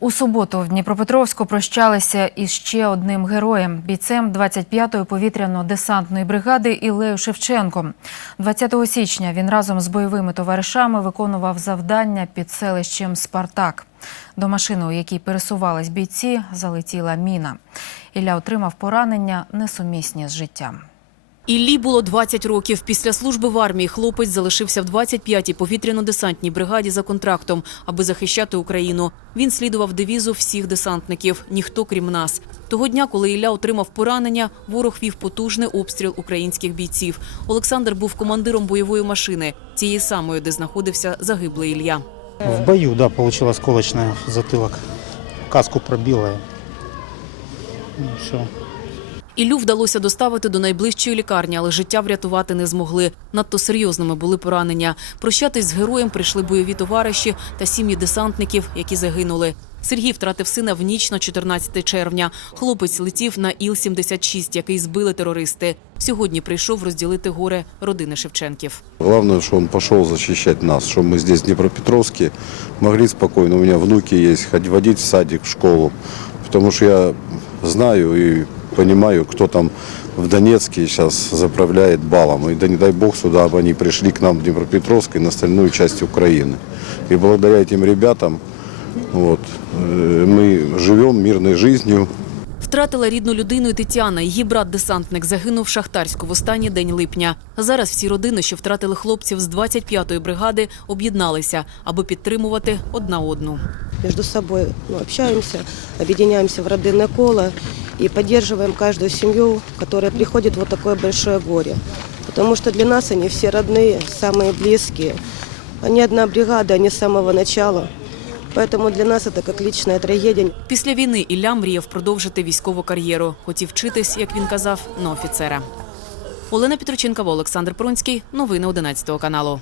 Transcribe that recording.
У суботу в Дніпропетровську прощалися із ще одним героєм бійцем 25-ї повітряно-десантної бригади Ілею Шевченком. 20 січня він разом з бойовими товаришами виконував завдання під селищем Спартак. До машини, у якій пересувались бійці, залетіла міна. Ілля отримав поранення несумісні з життям. Іллі було 20 років. Після служби в армії хлопець залишився в 25-й повітряно-десантній бригаді за контрактом, аби захищати Україну. Він слідував девізу всіх десантників ніхто крім нас. Того дня, коли Ілля отримав поранення, ворог вів потужний обстріл українських бійців. Олександр був командиром бойової машини, тієї самої, де знаходився загиблий Ілля. В бою, да, получил осколочное в затылок. Каску пробило. Ну, все. Іллю вдалося доставити до найближчої лікарні, але життя врятувати не змогли. Надто серйозними були поранення. Прощатись з героєм прийшли бойові товариші та сім'ї десантників, які загинули. Сергій втратив сина в ніч на 14 червня. Хлопець летів на Іл-76, який збили терористи. Сьогодні прийшов розділити горе родини Шевченків. Главное, что он пошел защищать нас, что мы здесь, в Днепропетровске, могли спокойно, у меня внуки ходить водить в садик, в школу. Потому что я знаю и понимаю, кто там в Донецке сейчас заправляет балом. И да не дай бог сюда бы они пришли к нам в Днепропетровск и на остальную часть Украины. И благодаря этим ребятам вот, э, мы живем мирной жизнью, Втратила рідну людину і Тетяна. Її брат-десантник загинув в Шахтарську в останній день липня. Зараз всі родини, що втратили хлопців з 25-ї бригади, об'єдналися, аби підтримувати одна одну. между собой ну, общаемся, объединяемся в родинное коло и поддерживаем каждую семью, которая приходит в вот такое большое горе. Потому что для нас они все родные, самые близкие. Они одна бригада, они с самого начала. Поэтому для нас это как личная трагедия. Після війни Ілля мріяв продовжити військову кар'єру. Хотів вчитись, як він казав, на офіцера. Олена Петроченкова, Олександр Пронський. Новини 11 каналу.